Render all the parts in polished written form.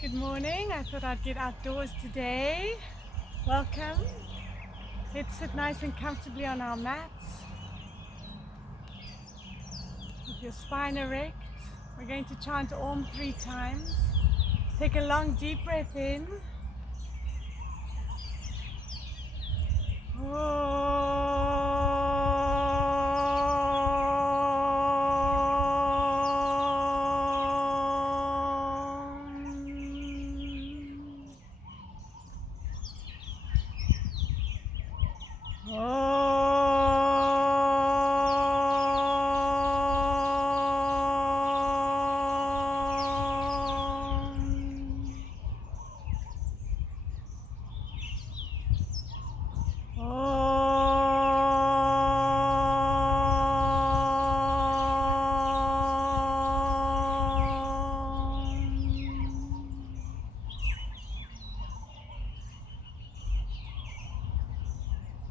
Good morning. I thought I'd get outdoors today. Welcome. Let's sit nice and comfortably on our mats with your spine erect. We're going to chant Om 3 times. Take a long deep breath in.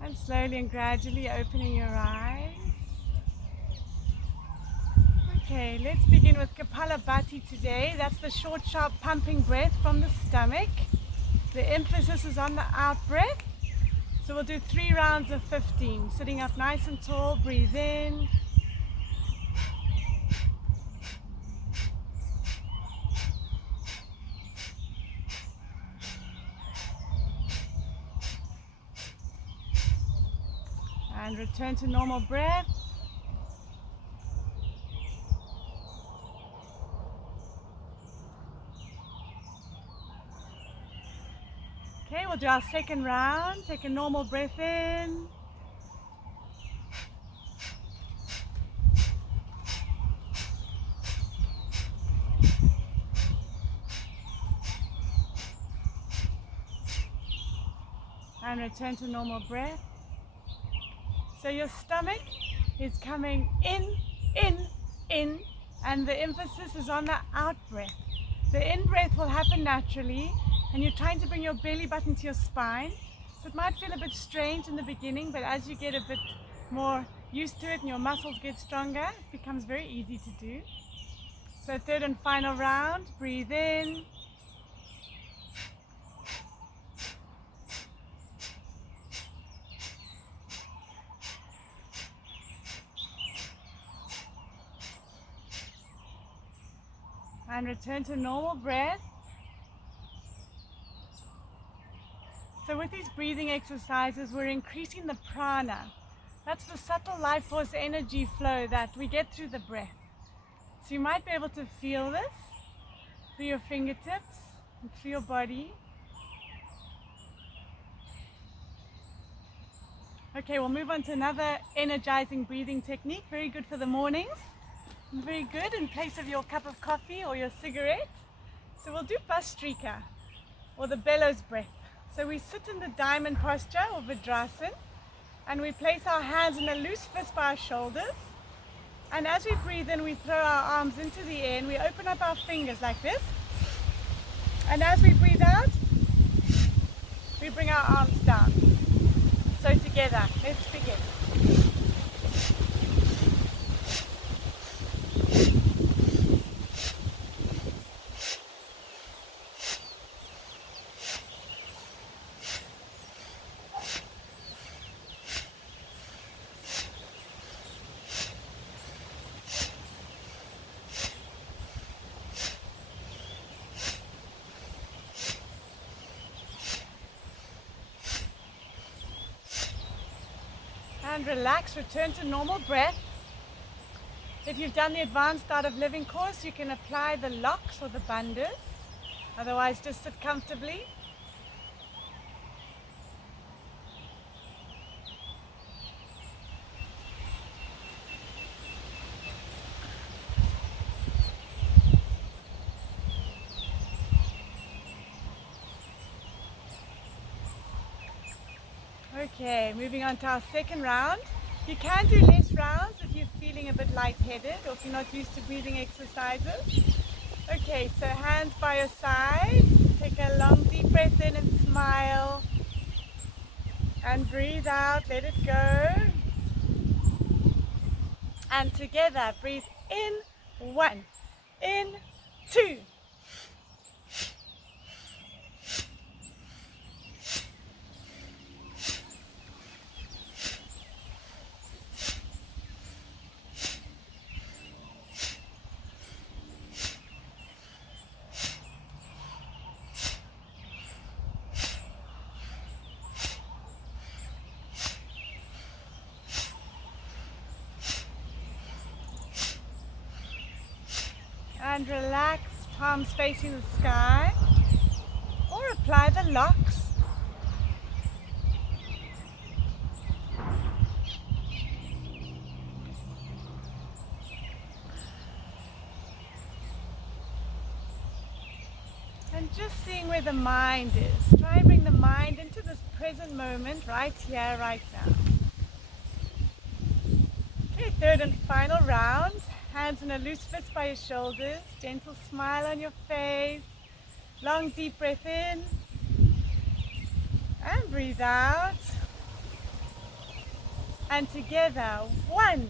And slowly and gradually opening your eyes. Okay, let's begin with Kapalabhati today. That's the short, sharp pumping breath from the stomach. The emphasis is on the out breath. So we'll do 3 rounds of 15. Sitting up nice and tall, breathe in. And return to normal breath. Okay, we'll do our second round. Take a normal breath in. And return to normal breath. So your stomach is coming in, and the emphasis is on the out breath. The in breath will happen naturally, and you're trying to bring your belly button to your spine. So it might feel a bit strange in the beginning, but as you get a bit more used to it and your muscles get stronger, it becomes very easy to do. So third and final round, breathe in. And return to normal breath. So with these breathing exercises, we're increasing the prana. That's the subtle life force energy flow that we get through the breath. So you might be able to feel this through your fingertips and through your body. Okay, we'll move on to another energizing breathing technique. Very good for the mornings. Very good in place of your cup of coffee or your cigarette. So we'll do Bhastrika, or the bellows breath. So we sit in the diamond posture or Vajrasan, and we place our hands in a loose fist by our shoulders. And as we breathe in, we throw our arms into the air and we open up our fingers like this. And as we breathe out, we bring our arms down. So together, let's begin. And relax, return to normal breath. If you've done the advanced art of living course, you can apply the locks or the bandhas. Otherwise, just sit comfortably. Okay, moving on to our second round. You can do less rounds if you're feeling a bit lightheaded or if you're not used to breathing exercises. Okay, so hands by your side. Take a long deep breath in and smile. And breathe out, let it go. And together, breathe in, 1, in, 2, relax, palms facing the sky, or apply the locks. And just seeing where the mind is. Try and bring the mind into this present moment, right here, right now. Okay, third and final round. Hands in a loose fist by your shoulders. Gentle smile on your face. Long deep breath in. And breathe out. And together, 1.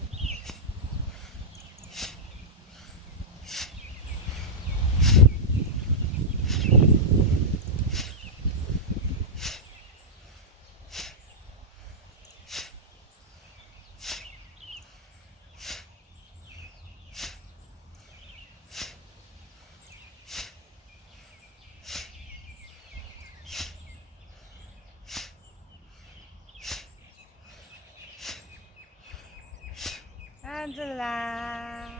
And relax.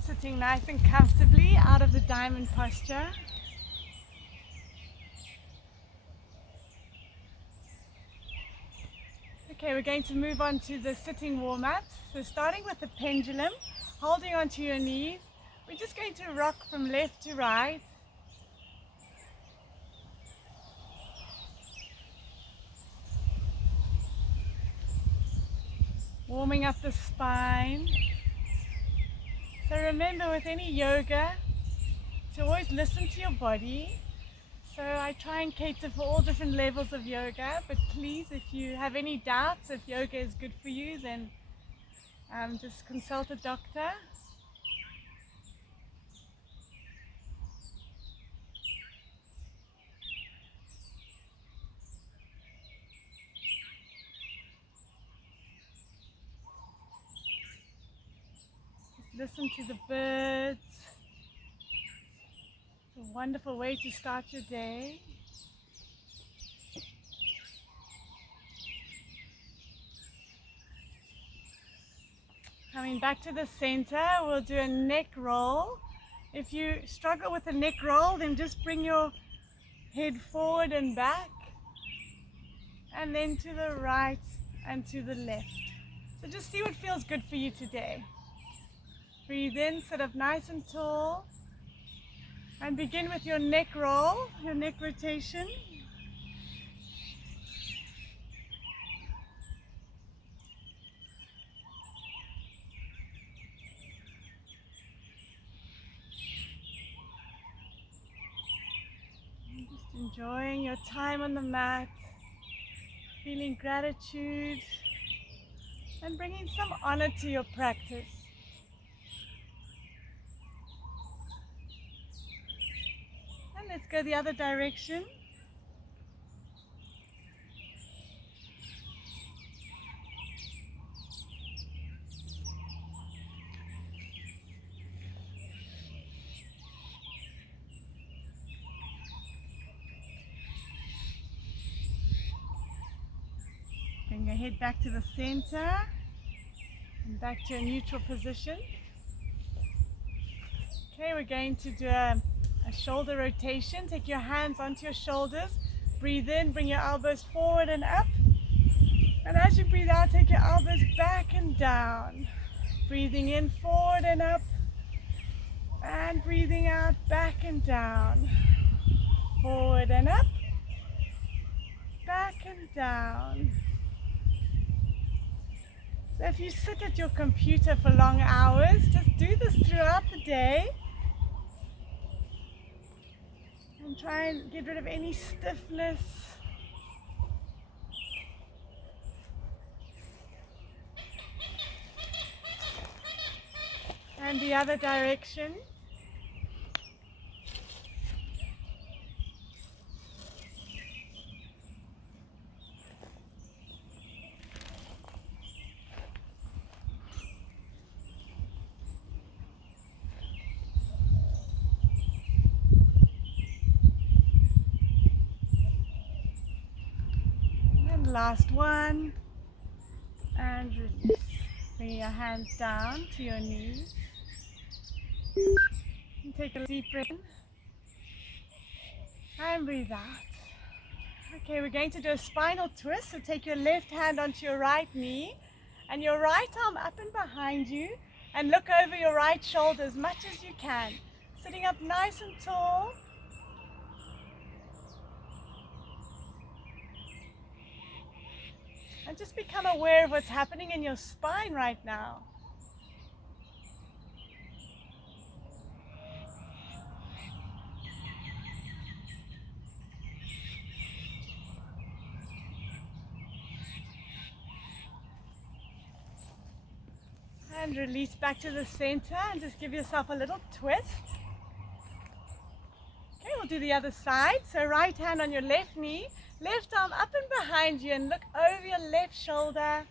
Sitting nice and comfortably out of the diamond posture. Okay, we're going to move on to the sitting warm-ups. So starting with the pendulum, holding onto your knees, we're just going to rock from left to right. Warming up the spine. So remember, with any yoga, to always listen to your body. So I try and cater for all different levels of yoga, but please, if you have any doubts if yoga is good for you, then just consult a doctor. Just listen to the birds. It's a wonderful way to start your day. Coming back to the center, we'll do a neck roll. If you struggle with a neck roll, then just bring your head forward and back, and then to the right and to the left. So just see what feels good for you today. Breathe in, sit up nice and tall, and begin with your neck roll, your neck rotation. Enjoying your time on the mat, feeling gratitude, and bringing some honor to your practice. And let's go the other direction. Bring your head back to the center and back to a neutral position. Okay, we're going to do a shoulder rotation. Take your hands onto your shoulders. Breathe in, bring your elbows forward and up. And as you breathe out, take your elbows back and down. Breathing in, forward and up. And breathing out, back and down. Forward and up. Back and down. So if you sit at your computer for long hours, just do this throughout the day. And try and get rid of any stiffness. And the other direction. last one. And release. Bring your hands down to your knees. And take a deep breath in. And breathe out. Okay, we're going to do a spinal twist. So take your left hand onto your right knee and your right arm up and behind you, and look over your right shoulder as much as you can. Sitting up nice and tall. And just become aware of what's happening in your spine right now. And release back to the center and just give yourself a little twist. Okay, we'll do the other side. So right hand on your left knee, left arm up and behind you, and look over your left shoulder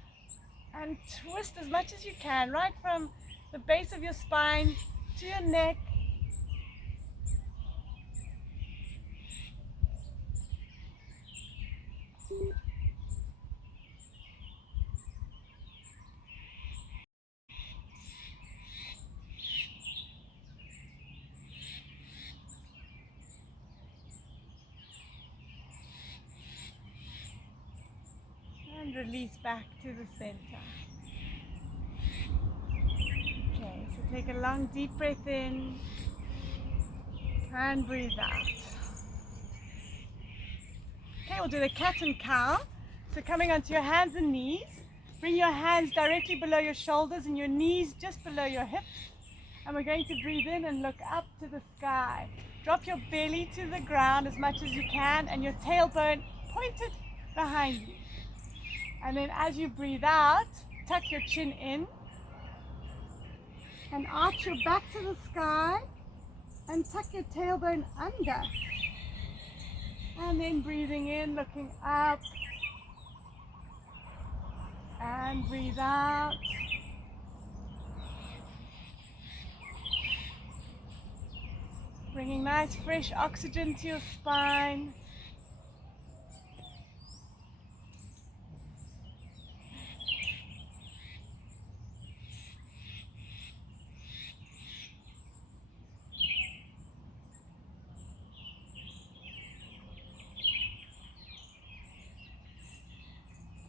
and twist as much as you can, right from the base of your spine to your neck. And release back to the center. Okay, so take a long deep breath in and breathe out. Okay, we'll do the cat and cow. So coming onto your hands and knees, bring your hands directly below your shoulders and your knees just below your hips. And we're going to breathe in and look up to the sky. Drop your belly to the ground as much as you can and your tailbone pointed behind you. And then as you breathe out, tuck your chin in and arch your back to the sky and tuck your tailbone under. And then breathing in, looking up, and breathe out. Bringing nice fresh oxygen to your spine.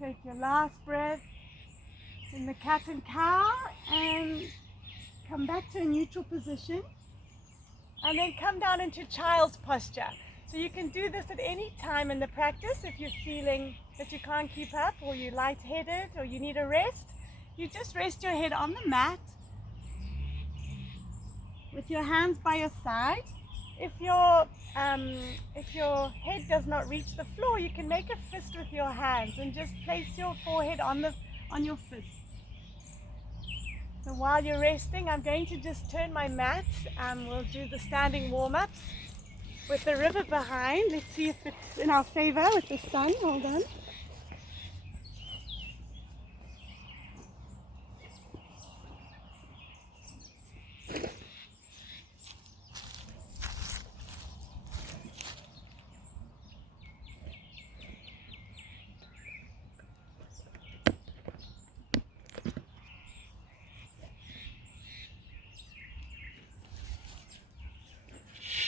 Take your last breath in the cat and cow and come back to a neutral position. And then come down into child's posture. So you can do this at any time in the practice. If you're feeling that you can't keep up, or you're lightheaded, or you need a rest, you just rest your head on the mat with your hands by your side. If your head does not reach the floor, you can make a fist with your hands and just place your forehead on your fist. So while you're resting, I'm going to just turn my mat. We'll do the standing warm-ups with the river behind. Let's see if it's in our favor with the sun. Hold on.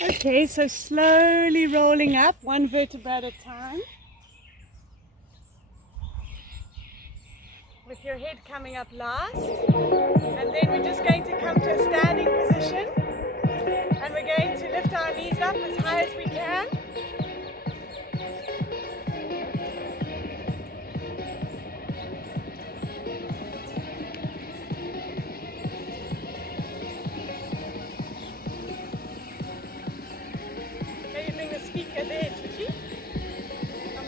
Okay, so slowly rolling up, one vertebra at a time. With your head coming up last. And then we're just going to come to a standing position. And we're going to lift our knees up as high as we can.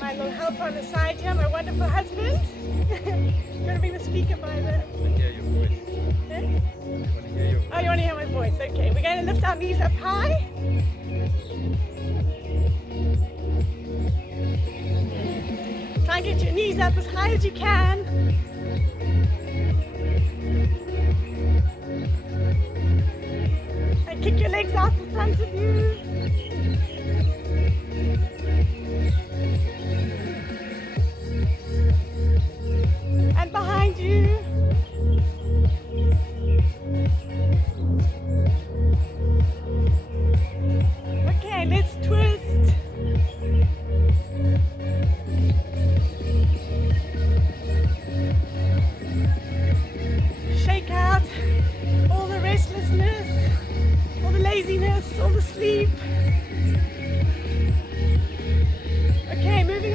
My little helper on the side here, my wonderful husband. You want to bring the speaker by the... I want to hear your voice. Huh? I want to hear your voice. Oh, you want to hear my voice? Okay, we're going to lift our knees up high. Try and get your knees up as high as you can. And kick your legs out in front of you.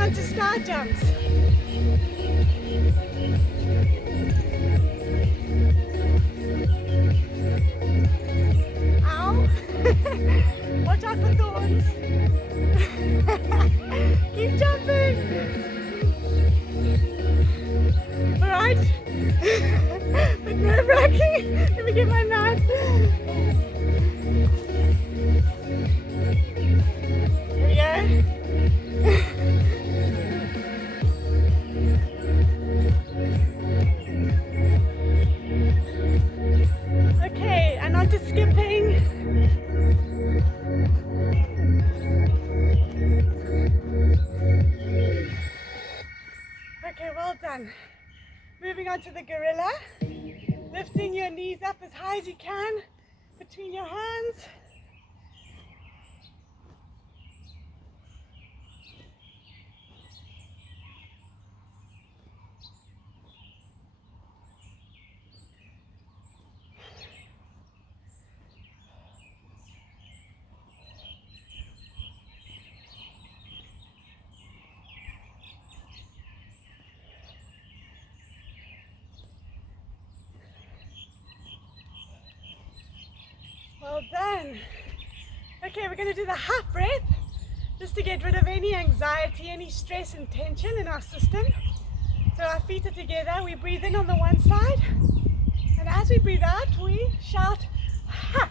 on to star jumps. Ow! Watch out for thorns. Keep jumping. Alright. But nerve-wracking. Let me get my mat. Here we go. Okay, and on to skipping. Okay, well done. Moving on to the gorilla. Lifting your knees up as high as you can between your hands. Well done. Okay, we're going to do the half breath just to get rid of any anxiety, any stress and tension in our system. So our feet are together, we breathe in on the one side, and as we breathe out, we shout ha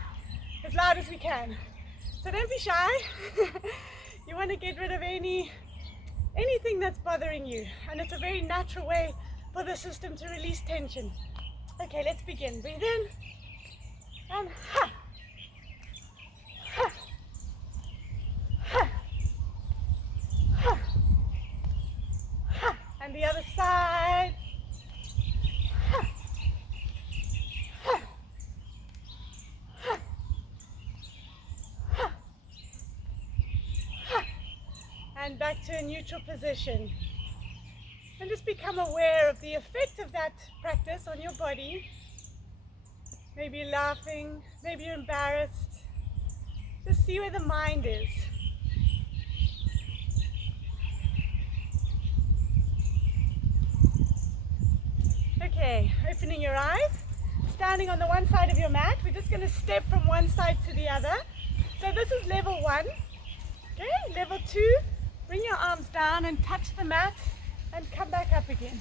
as loud as we can. So don't be shy. You want to get rid of anything that's bothering you, and it's a very natural way for the system to release tension. Okay, let's begin. Breathe in and ha. And the other side. And back to a neutral position. And just become aware of the effect of that practice on your body. Maybe you're laughing, maybe you're embarrassed. Just see where the mind is. Okay, opening your eyes, standing on the one side of your mat. We're just going to step from one side to the other. So this is level 1. Okay, level 2, bring your arms down and touch the mat and come back up again.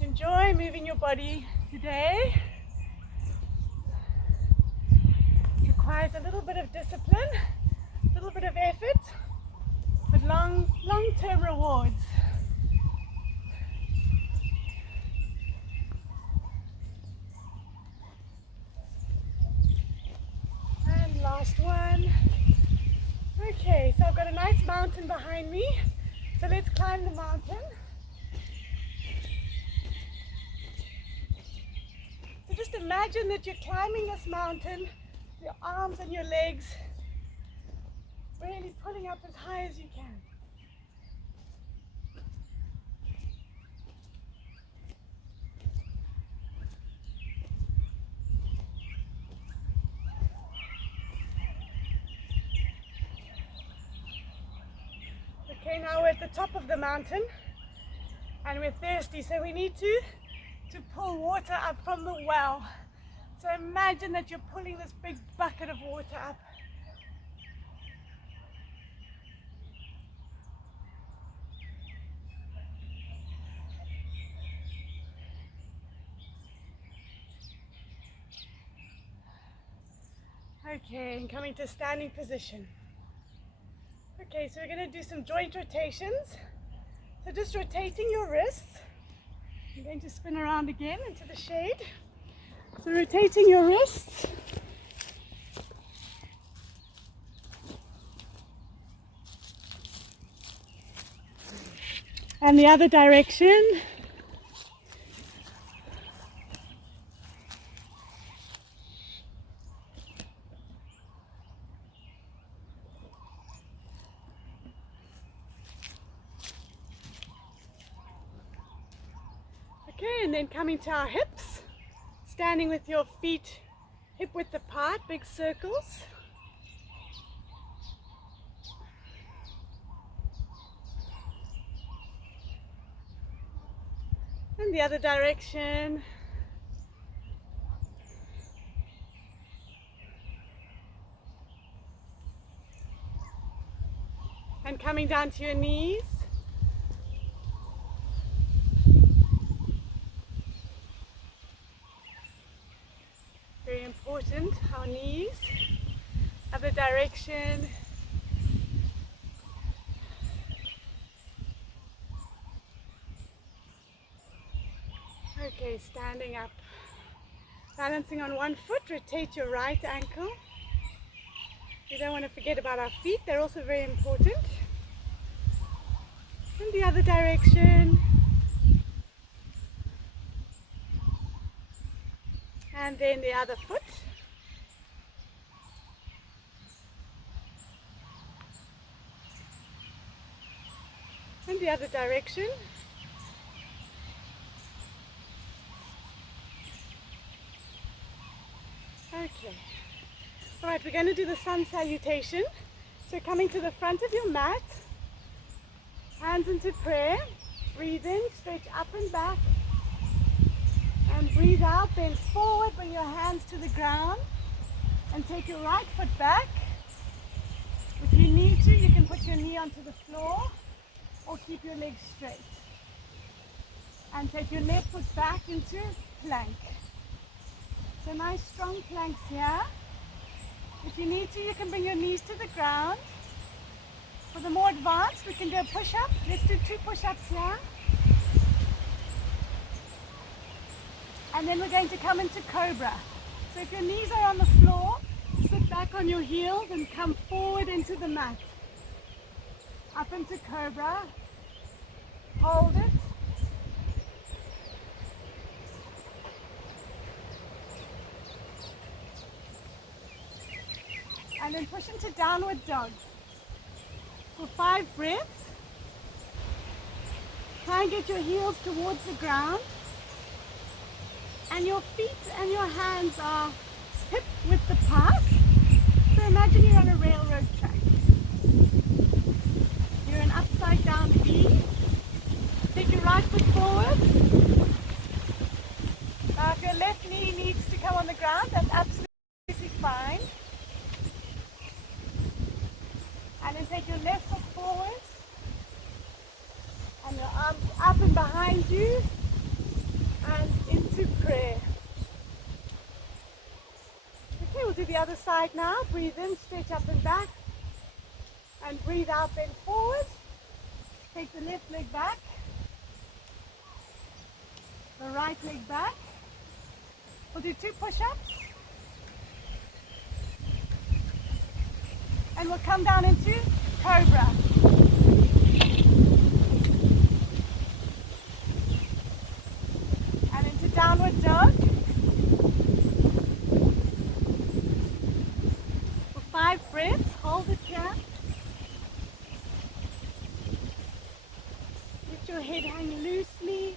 Enjoy moving your body today. Requires a little bit of discipline, a little bit of effort, but long-term rewards. And last one. Okay, so I've got a nice mountain behind me, so let's climb the mountain. So just imagine that you're climbing this mountain, your arms and your legs really pulling up as high as you can. Okay, now we're at the top of the mountain and we're thirsty, so we need to pull water up from the well. So imagine that you're pulling this big bucket of water up. Okay, and coming to standing position. Okay, so we're going to do some joint rotations. So just rotating your wrists. I'm going to spin around again into the shade. So rotating your wrists. And the other direction. Okay, and then coming to our hips, standing with your feet hip width apart, big circles. And the other direction. And coming down to your knees. Very important, our knees. Other direction. Okay, standing up. Balancing on one foot, rotate your right ankle. We don't want to forget about our feet, they're also very important. And the other direction. And then the other foot. And the other direction. Okay. Alright, we're going to do the sun salutation. So coming to the front of your mat, hands into prayer, breathe in, stretch up and back, and breathe out, bend forward, bring your hands to the ground, and take your right foot back. If you need to, you can put your knee onto the floor, or keep your legs straight. And take your left foot back into plank. So nice strong planks here. If you need to, you can bring your knees to the ground. For the more advanced, we can do a push-up. Let's do 2 push-ups here. And then we're going to come into cobra. So if your knees are on the floor, sit back on your heels and come forward into the mat. Up into cobra. Hold it. And then push into downward dog. For 5 breaths. Try and get your heels towards the ground. And your feet and your hands are hip width apart. So imagine you're on a railroad track. You're an upside down V. Take your right foot forward. Now if your left knee needs to come on the ground, that's absolutely fine. And then take your left foot forward. And your arms up and behind you. And into prayer. Okay, we'll do the other side now. Breathe in, stretch up and back. And breathe out, bend forward. Take the left leg back. The right leg back. We'll do 2 push-ups. And we'll come down into cobra. And into downward dog. For 5 breaths, hold it here. Let your head hang loosely.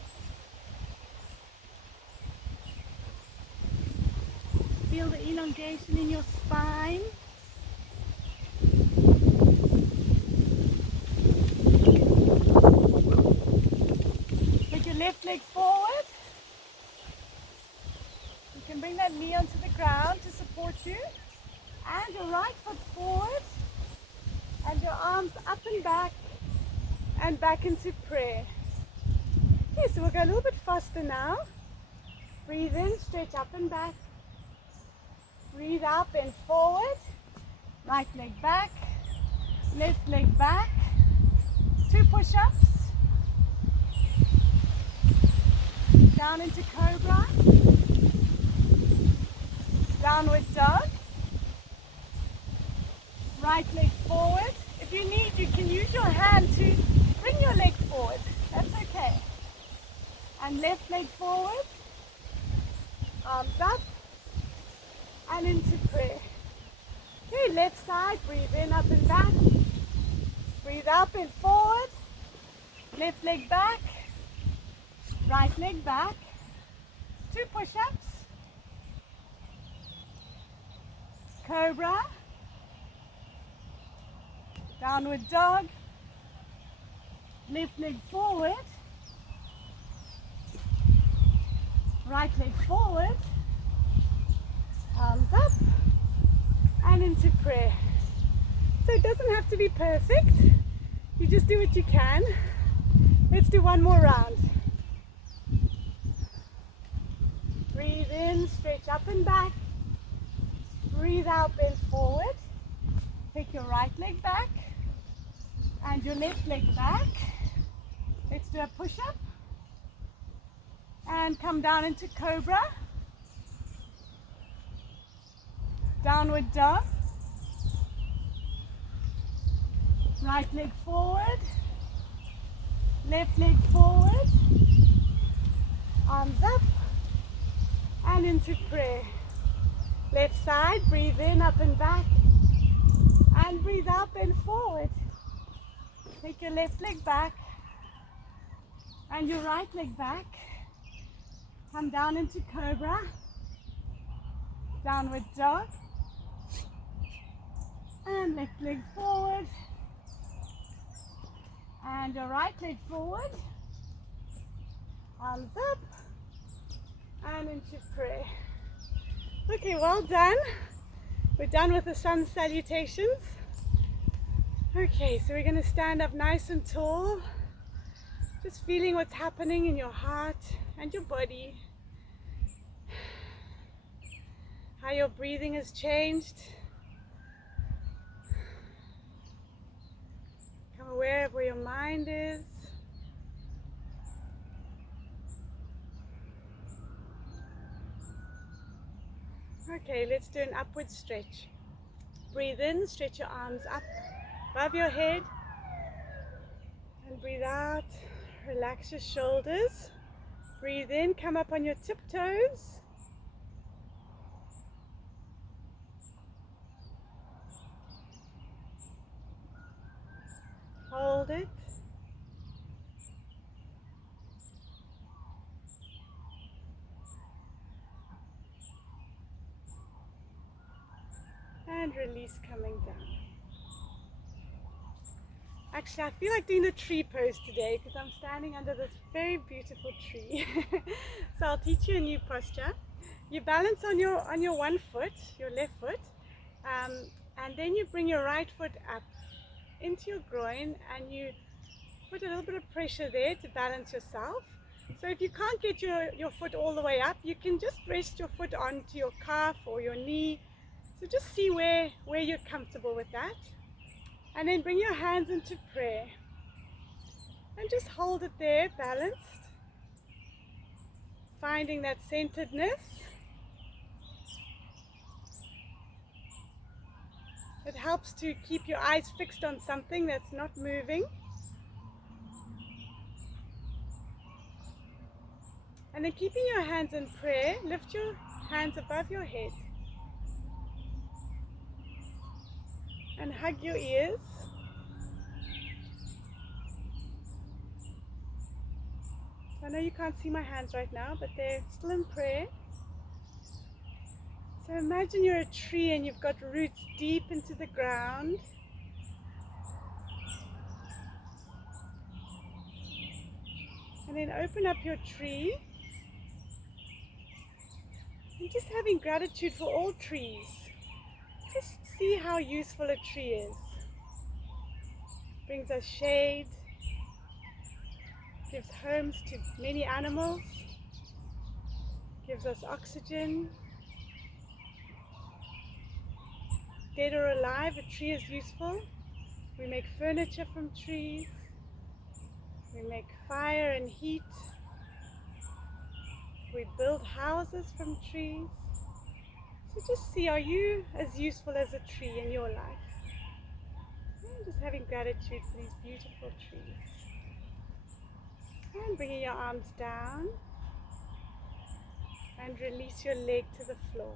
Feel the elongation in your spine. Take your left leg forward. You can bring that knee onto the ground to support you. And your right foot forward. And your arms up and back into prayer. Okay, so we'll go a little bit faster now. Breathe in, stretch up and back. Breathe out, bend forward. Right leg back. Left leg back. 2 push-ups. Down into cobra. Downward dog. Right leg forward. If you need, you can use your hand to bring your leg forward. That's okay. And left leg forward. Arms up. And into prayer. Okay, left side. Breathe in, up and back. Breathe out, bend forward. Left leg back. Right leg back. 2 push-ups. Cobra. Downward dog. Left leg forward. Right leg forward. Arms up. And into prayer. So it doesn't have to be perfect. You just do what you can. Let's do one more round. Breathe in, stretch up and back. Breathe out, bend forward. Take your right leg back and your left leg back. Let's do a push-up. And come down into cobra. Downward dog. Right leg forward. Left leg forward. Arms up. And into prayer. Left side, breathe in, up and back. And breathe out, bend forward. Take your left leg back. And your right leg back. Come down into cobra. Downward dog. And left leg forward. And your right leg forward. Arms up. And into prayer. Okay, well done. We're done with the sun salutations. Okay, so we're going to stand up nice and tall. Just feeling what's happening in your heart and your body. How your breathing has changed. Become aware of where your mind is. Okay, let's do an upward stretch. Breathe in, stretch your arms up above your head. And breathe out, relax your shoulders. Breathe in, come up on your tiptoes. Hold it. And release, coming down. Actually, I feel like doing the tree pose today because I'm standing under this very beautiful tree. So I'll teach you a new posture. You balance on your one foot, your left foot, and then you bring your right foot up into your groin and you put a little bit of pressure there to balance yourself. So if you can't get your foot all the way up, you can just rest your foot onto your calf or your knee. So just see where you're comfortable with that. And then bring your hands into prayer. And just hold it there, balanced. Finding that centeredness. It helps to keep your eyes fixed on something that's not moving. And then keeping your hands in prayer, lift your hands above your head. And hug your ears. I know you can't see my hands right now, but they're still in prayer. So imagine you're a tree and you've got roots deep into the ground. And then open up your tree. And just having gratitude for all trees. Just see how useful a tree is. Brings us shade, gives homes to many animals, gives us oxygen. Dead or alive, a tree is useful. We make furniture from trees. We make fire and heat. We build houses from trees. So just see, are you as useful as a tree in your life? And just having gratitude for these beautiful trees. And bringing your arms down. And release your leg to the floor.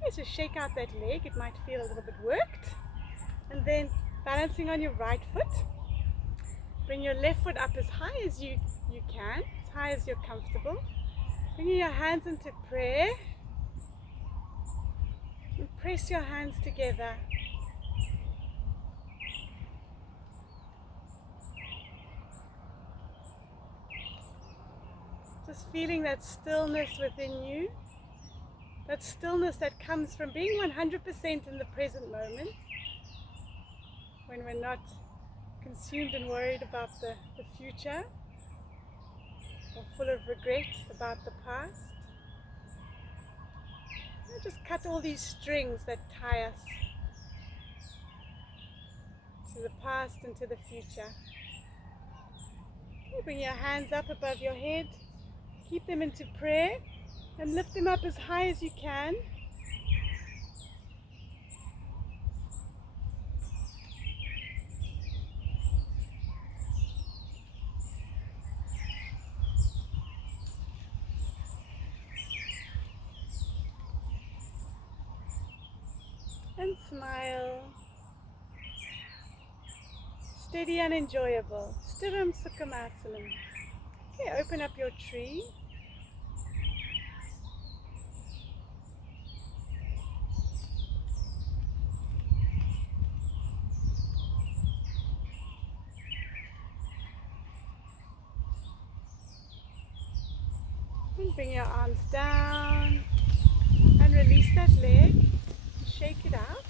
Okay, so shake out that leg. It might feel a little bit worked. And then balancing on your right foot. Bring your left foot up as high as you can. high as you're comfortable. Bringing your hands into prayer. And press your hands together. Just feeling that stillness within you. That stillness that comes from being 100% in the present moment. When we're not consumed and worried about the future. Or full of regret about the past. And just cut all these strings that tie us to the past and to the future. You bring your hands up above your head, keep them into prayer, and lift them up as high as you can. And smile. Steady and enjoyable. Stiram Sukham Asanam. Okay, open up your tree. And bring your arms down. And release that leg. Shake it out.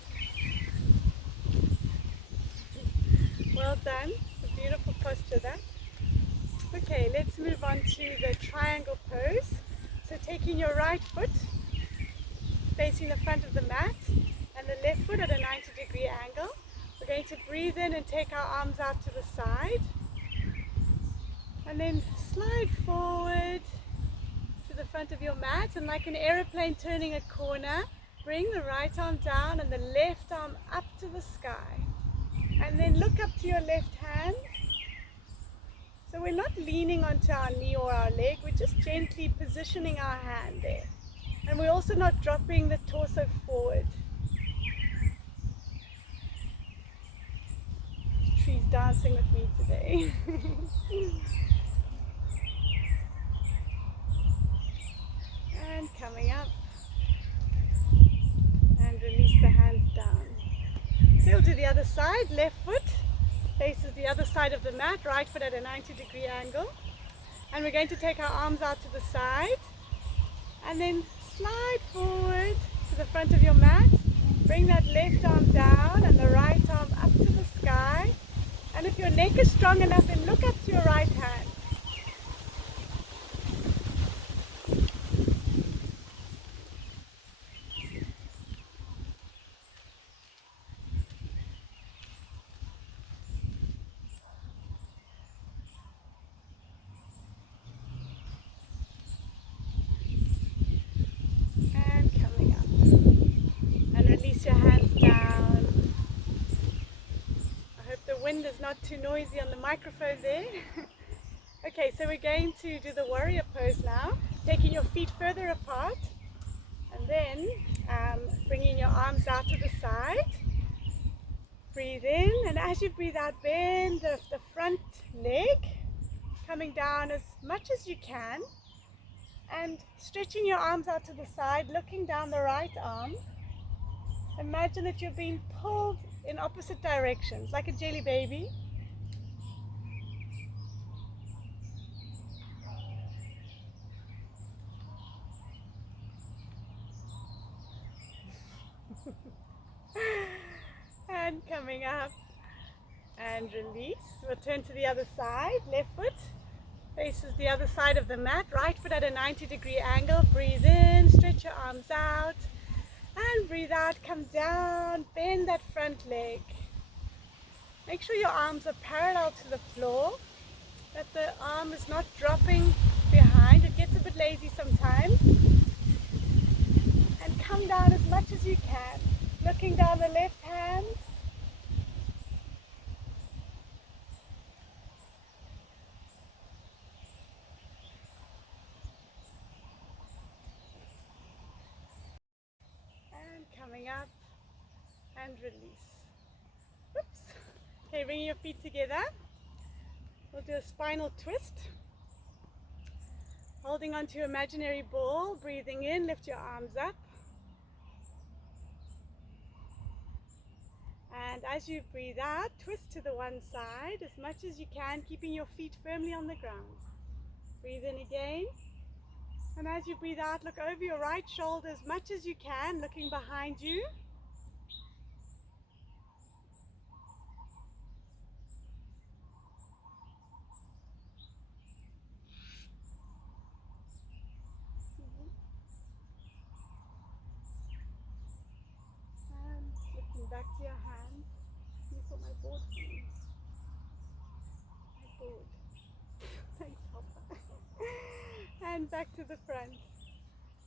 Well done. A beautiful posture that. Okay, let's move on to the triangle pose. So taking your right foot facing the front of the mat and the left foot at a 90-degree angle. We're going to breathe in and take our arms out to the side. And then slide forward to the front of your mat, and like an aeroplane turning a corner, bring the right arm down and the left arm up to the sky. And then look up to your left hand. So we're not leaning onto our knee or our leg, we're just gently positioning our hand there. And we're also not dropping the torso forward. This tree's dancing with me today. And coming up. And release the hands down. So we'll do the other side, left foot faces the other side of the mat, right foot at a 90-degree angle. And we're going to take our arms out to the side and then slide forward to the front of your mat. Bring that left arm down and the right arm up to the sky. And if your neck is strong enough, then look up to your right hand. Wind is not too noisy on the microphone there. Okay, so we're going to do the warrior pose now, taking your feet further apart and then bringing your arms out to the side. Breathe in, and as you breathe out, bend the front leg, coming down as much as you can and stretching your arms out to the side, looking down the right arm. Imagine that you're being pulled in opposite directions, like a jelly baby. And coming up and release. We'll turn to the other side. Left foot faces the other side of the mat, right foot at a 90-degree angle. Breathe in, stretch your arms out. And breathe out, come down, bend that front leg. Make sure your arms are parallel to the floor, that the arm is not dropping behind. It gets a bit lazy sometimes. And come down as much as you can, looking down the left hand. Coming up and release. Oops. Okay, bringing your feet together. We'll do a spinal twist. Holding onto your imaginary ball, breathing in, lift your arms up. And as you breathe out, twist to the one side as much as you can, keeping your feet firmly on the ground. Breathe in again. And as you breathe out, look over your right shoulder as much as you can, looking behind you. And looking back to your hands. You saw my board for me. My board. Thanks, Papa. And back to the front.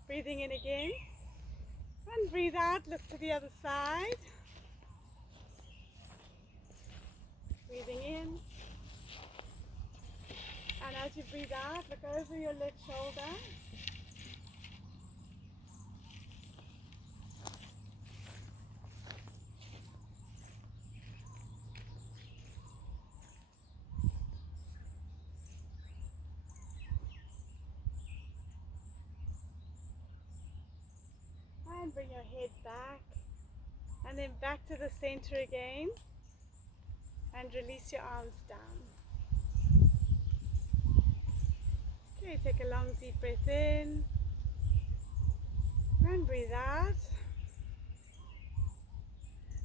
Breathing in again. And breathe out, look to the other side. Breathing in. And as you breathe out, look over your left shoulder. And bring your head back. And then back to the center again. And release your arms down. Okay, take a long deep breath in. And breathe out.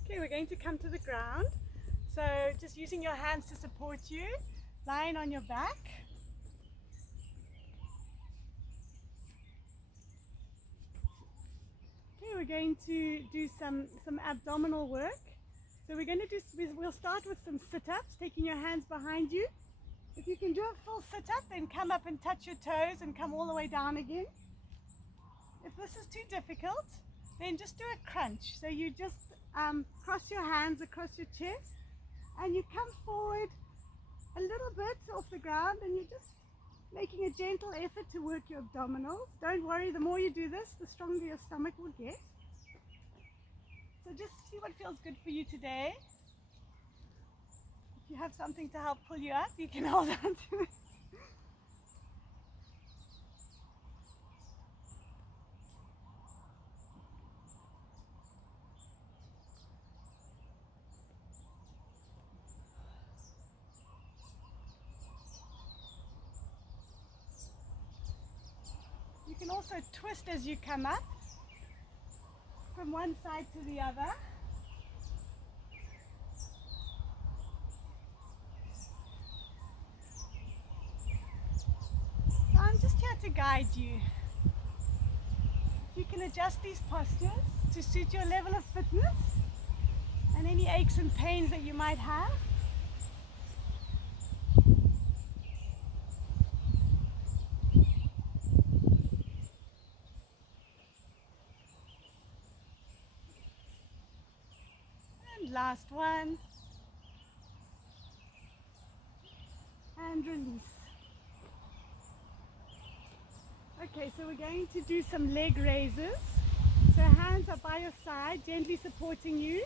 Okay, we're going to come to the ground. So just using your hands to support you, lying on your back. Okay, we're going to do some abdominal work. So we'll start with some sit-ups, taking your hands behind you. If you can do a full sit-up, then come up and touch your toes and come all the way down again. If this is too difficult, then just do a crunch. So you just cross your hands across your chest and you come forward a little bit off the ground and you're just making a gentle effort to work your abdominals. Don't worry, the more you do this, the stronger your stomach will get. So just see what feels good for you today. If you have something to help pull you up, you can hold on to it. You can also twist as you come up from one side to the other. So I'm just here to guide you. You can adjust these postures to suit your level of fitness and any aches and pains that you might have. Last one, and release. Okay, so we're going to do some leg raises. So hands are by your side, gently supporting you,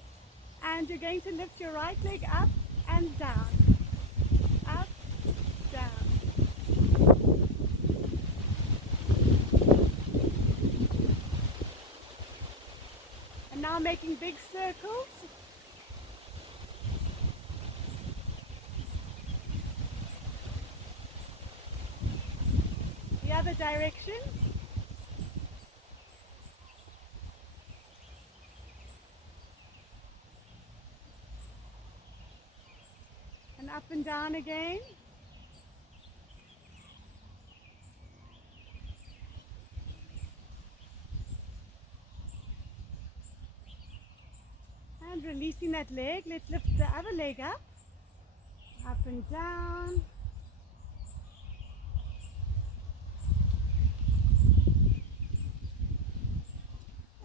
and you're going to lift your right leg up and down, up, down. And now making big circles. The other direction. And up and down again. And releasing that leg, let's lift the other leg up and down.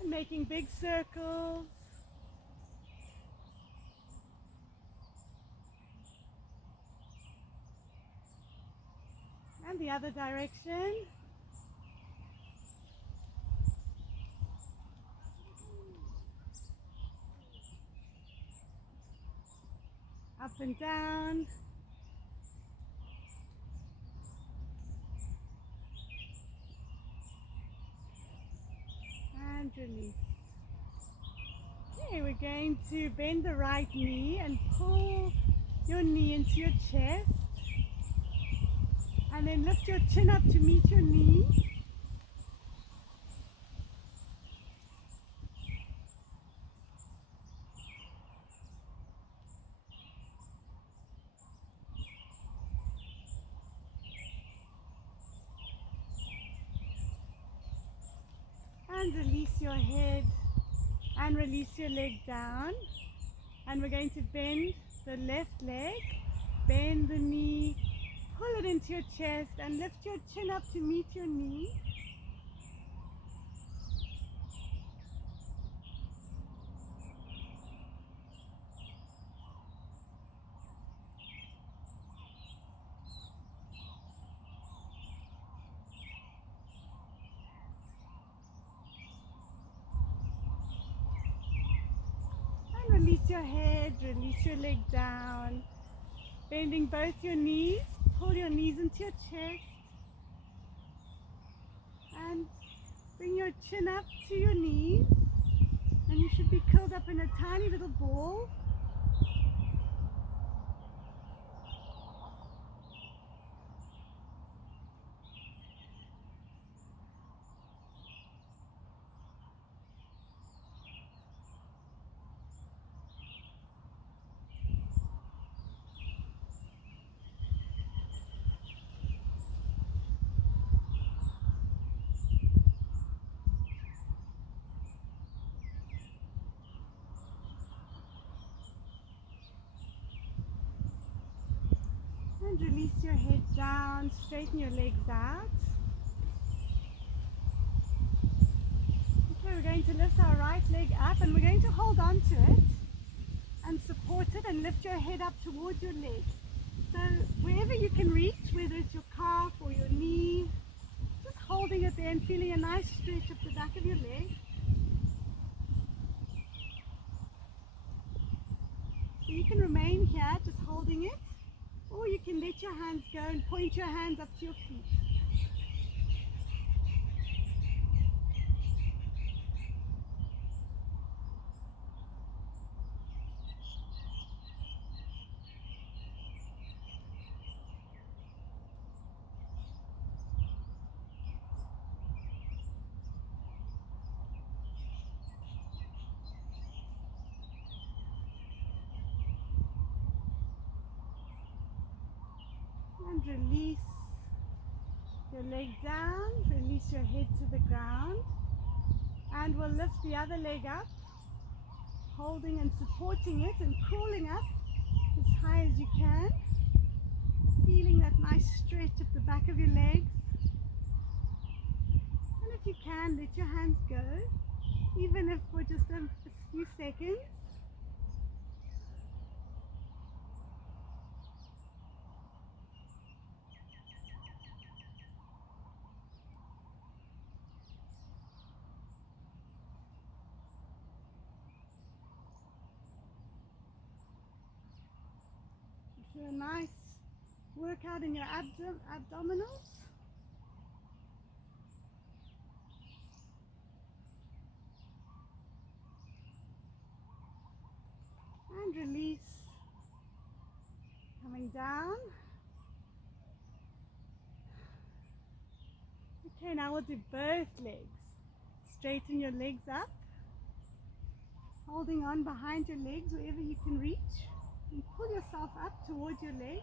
Making big circles. And the other direction. Up and down. release. Okay, we're going to bend the right knee and pull your knee into your chest. And then lift your chin up to meet your knee. And release your head and release your leg down. And we're going to bend the left leg, bend the knee, pull it into your chest and lift your chin up to meet your knee. Release your head, release your leg down, bending both your knees, pull your knees into your chest and bring your chin up to your knees, and you should be curled up in a tiny little ball. And release your head down, straighten your legs out. Okay, we're going to lift our right leg up and we're going to hold on to it and support it and lift your head up towards your leg. So wherever you can reach, whether it's your calf or your knee, just holding it there and feeling a nice stretch up the back of your leg. So you can remain here just holding it, or you can let your hands go and point your hands up to your feet. And release your leg down, release your head to the ground, and we'll lift the other leg up, holding and supporting it and crawling up as high as you can, feeling that nice stretch at the back of your legs. And if you can, let your hands go, even if for just a few seconds. Do a nice workout in your abdominals. And release, coming down. Okay, now we'll do both legs. Straighten your legs up, holding on behind your legs wherever you can reach, and pull yourself up towards your legs.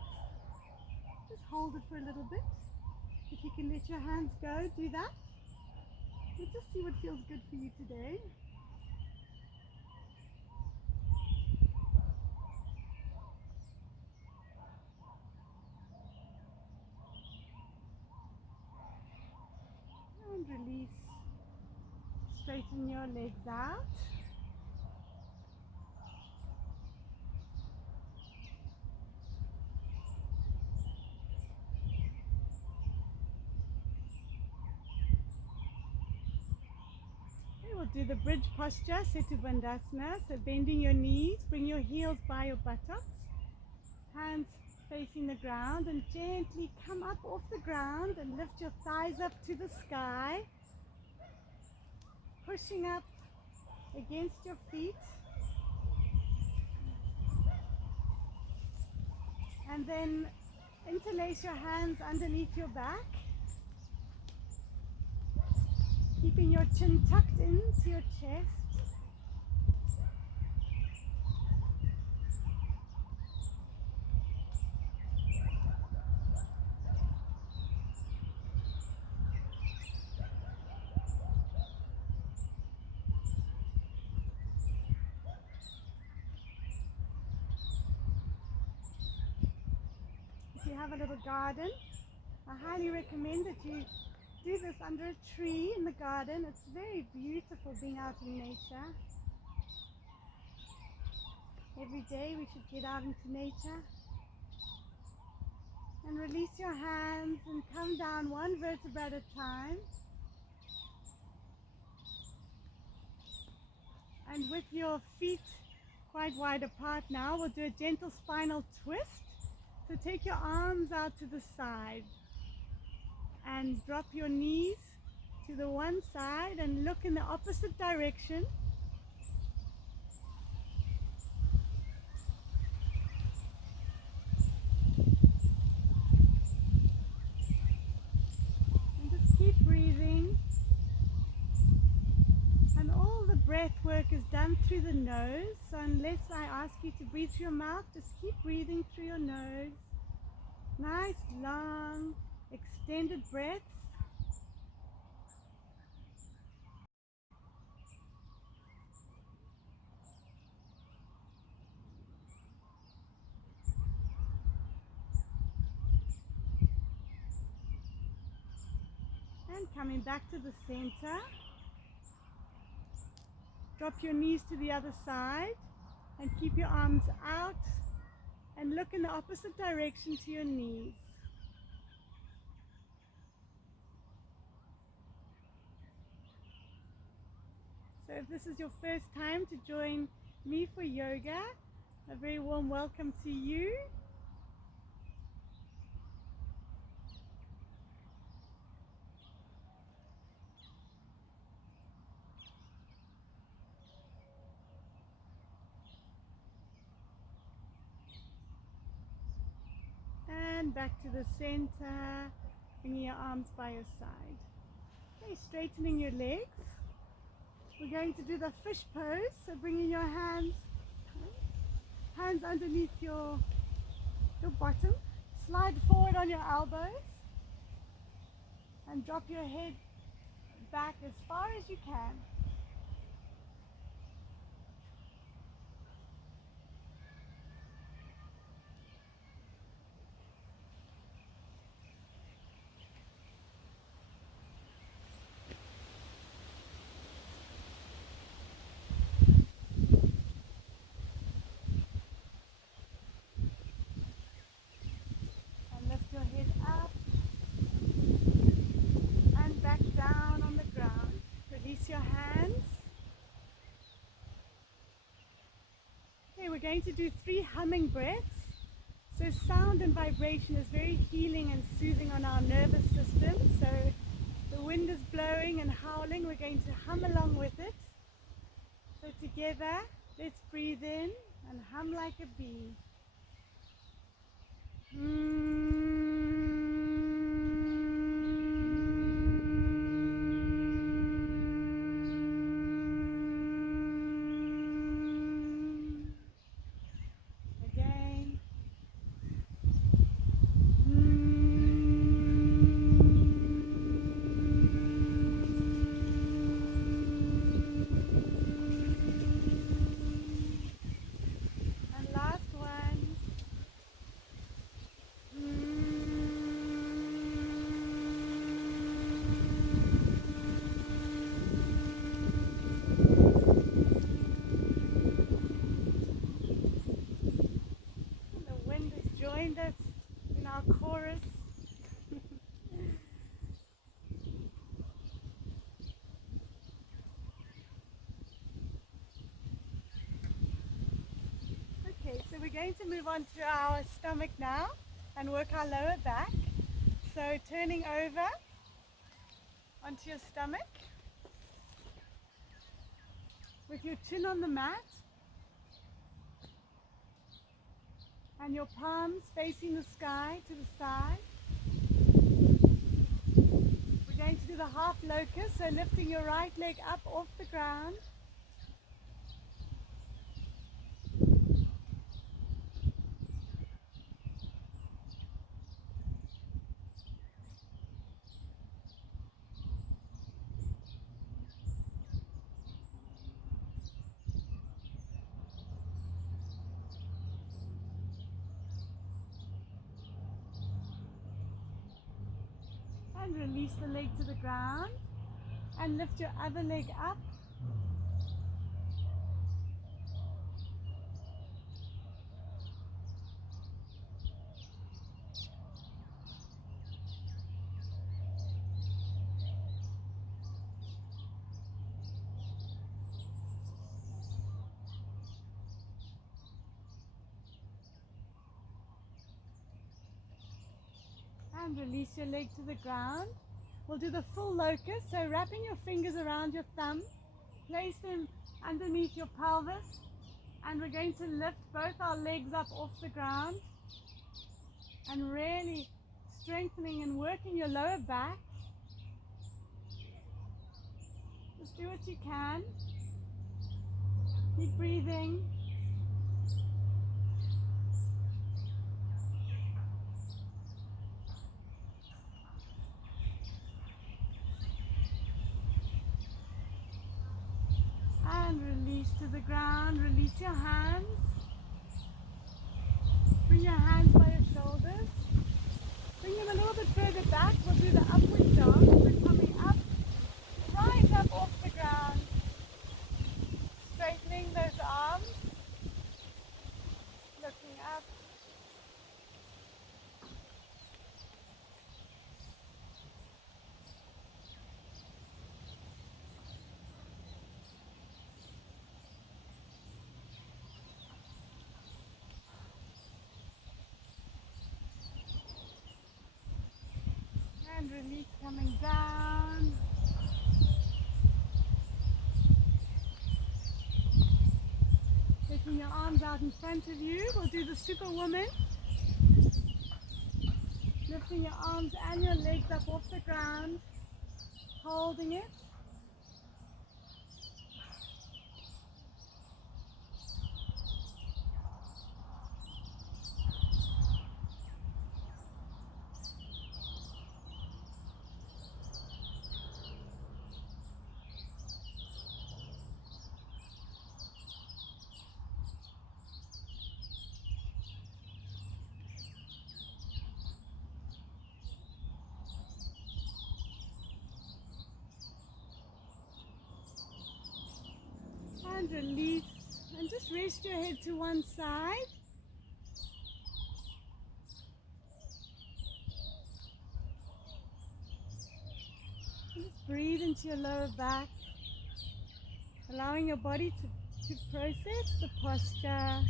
Just hold it for a little bit. If you can let your hands go, do that. We'll just see what feels good for you today. And release. Straighten your legs out. Okay, we'll do the bridge posture, Setu Bandhasana. So bending your knees, bring your heels by your buttocks, hands facing the ground, and gently come up off the ground and lift your thighs up to the sky. pushing up against your feet. And then interlace your hands underneath your back, keeping your chin tucked into your chest. If you have a little garden, I highly recommend that you do this under a tree in the garden. It's very beautiful being out in nature. Every day we should get out into nature. And release your hands and come down one vertebra at a time. And with your feet quite wide apart now, we'll do a gentle spinal twist. So take your arms out to the side and drop your knees to the one side and look in the opposite direction. And just keep breathing. And all the breath work is done through the nose. So unless I ask you to breathe through your mouth, just keep breathing through your nose. Nice, long, extended breaths. And coming back to the center. Drop your knees to the other side and keep your arms out and look in the opposite direction to your knees. So if this is your first time to join me for yoga, a very warm welcome to you. And back to the center, bringing your arms by your side. Okay, straightening your legs. We're going to do the fish pose, so bringing your hands underneath your bottom. Slide forward on your elbows and drop your head back as far as you can. And lift your head up and back down on the ground. Release your hands. Okay, we're going to do 3 humming breaths. So sound and vibration is very healing and soothing on our nervous system. So the wind is blowing and howling. We're going to hum along with it. So together, let's breathe in and hum like a bee. Again. And last one. The wind has joined us in our chorus. Okay, so we're going to move on to our stomach now and work our lower back. So turning over onto your stomach with your chin on the mat and your palms facing the sky to the side. We're going to do the half locust, so lifting your right leg up off the ground. And release the leg to the ground and lift your other leg up. And release your leg to the ground. We'll do the full locust, so wrapping your fingers around your thumb, place them underneath your pelvis, and we're going to lift both our legs up off the ground and really strengthening and working your lower back. Just do what you can. Keep breathing. And release to the ground. Release your hands. Bring your hands by your shoulders. Bring them a little bit further back. We'll do the upward dog. We're coming up, right up off the ground. Straightening those arms. Looking up. And release, coming down. Taking your arms out in front of you. We'll do the Superwoman. Lifting your arms and your legs up off the ground. Holding it. And release, and just rest your head to one side. And just breathe into your lower back, allowing your body to process the posture.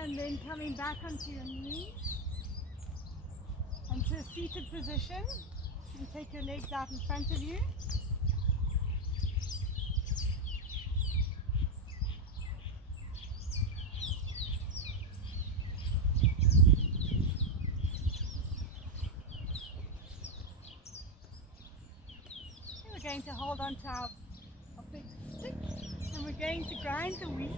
And then coming back onto your knees into a seated position, and take your legs out in front of you. And we're going to hold on to our big stick, and we're going to grind the wheat.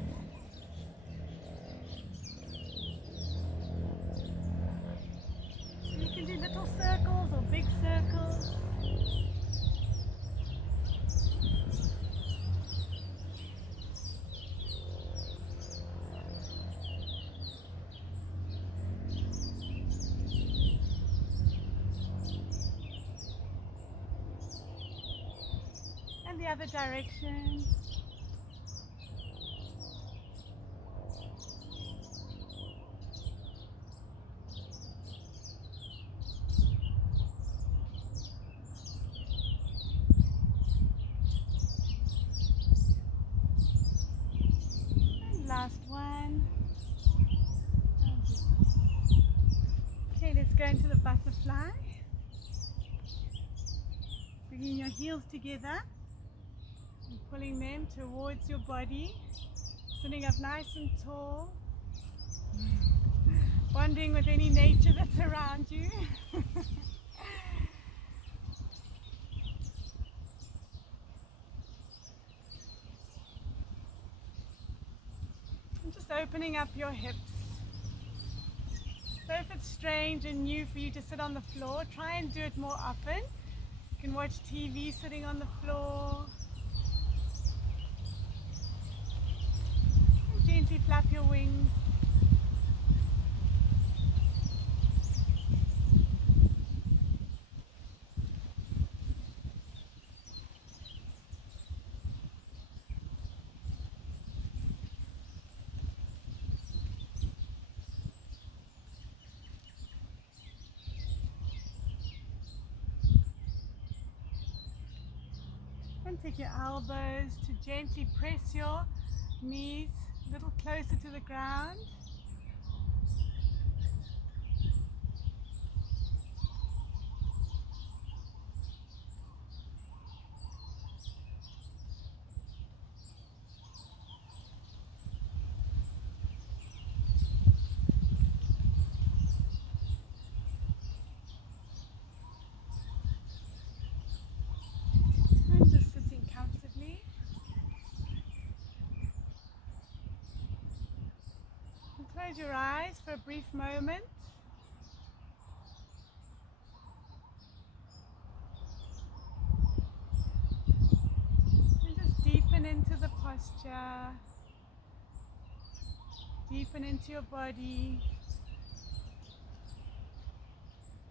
You can do little circles or big circles. And the other direction. Bringing your heels together and pulling them towards your body, sitting up nice and tall, bonding with any nature that's around you. And just opening up your hips. So if it's strange and new for you to sit on the floor, try and do it more often. You can watch TV sitting on the floor. And gently flap your wings. And take your elbows to gently press your knees a little closer to the ground. And just sitting comfortably. And close your eyes for a brief moment. And just deepen into the posture. Deepen into your body.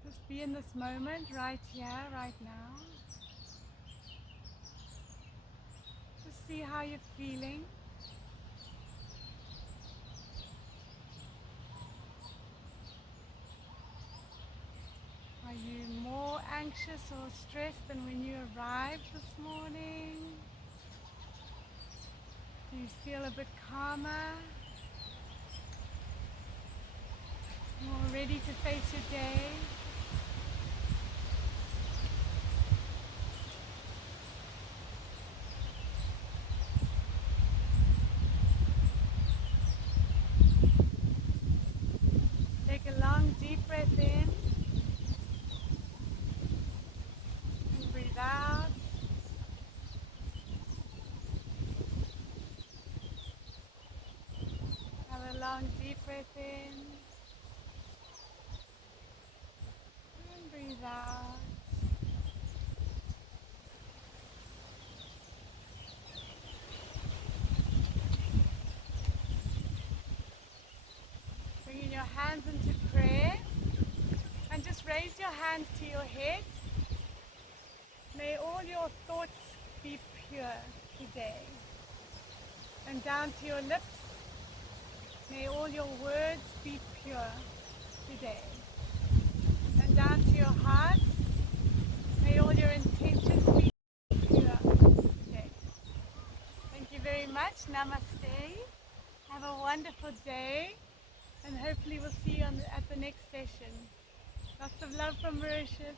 Just be in this moment, right here, right now. Just see how you're feeling. Are you more anxious or stressed than when you arrived this morning? Do you feel a bit calmer? More ready to face your day? Take a long deep breath in and breathe out. Have a long deep breath in and breathe out. Bringing your hands into prayer and just raise your hands to your head. May all your thoughts be pure today. And down to your lips, may all your words be pure today. And down to your heart, may all your intentions be pure today. Thank you very much. Namaste. Have a wonderful day. And hopefully we'll see you at the next session. Lots of love from Mauritius.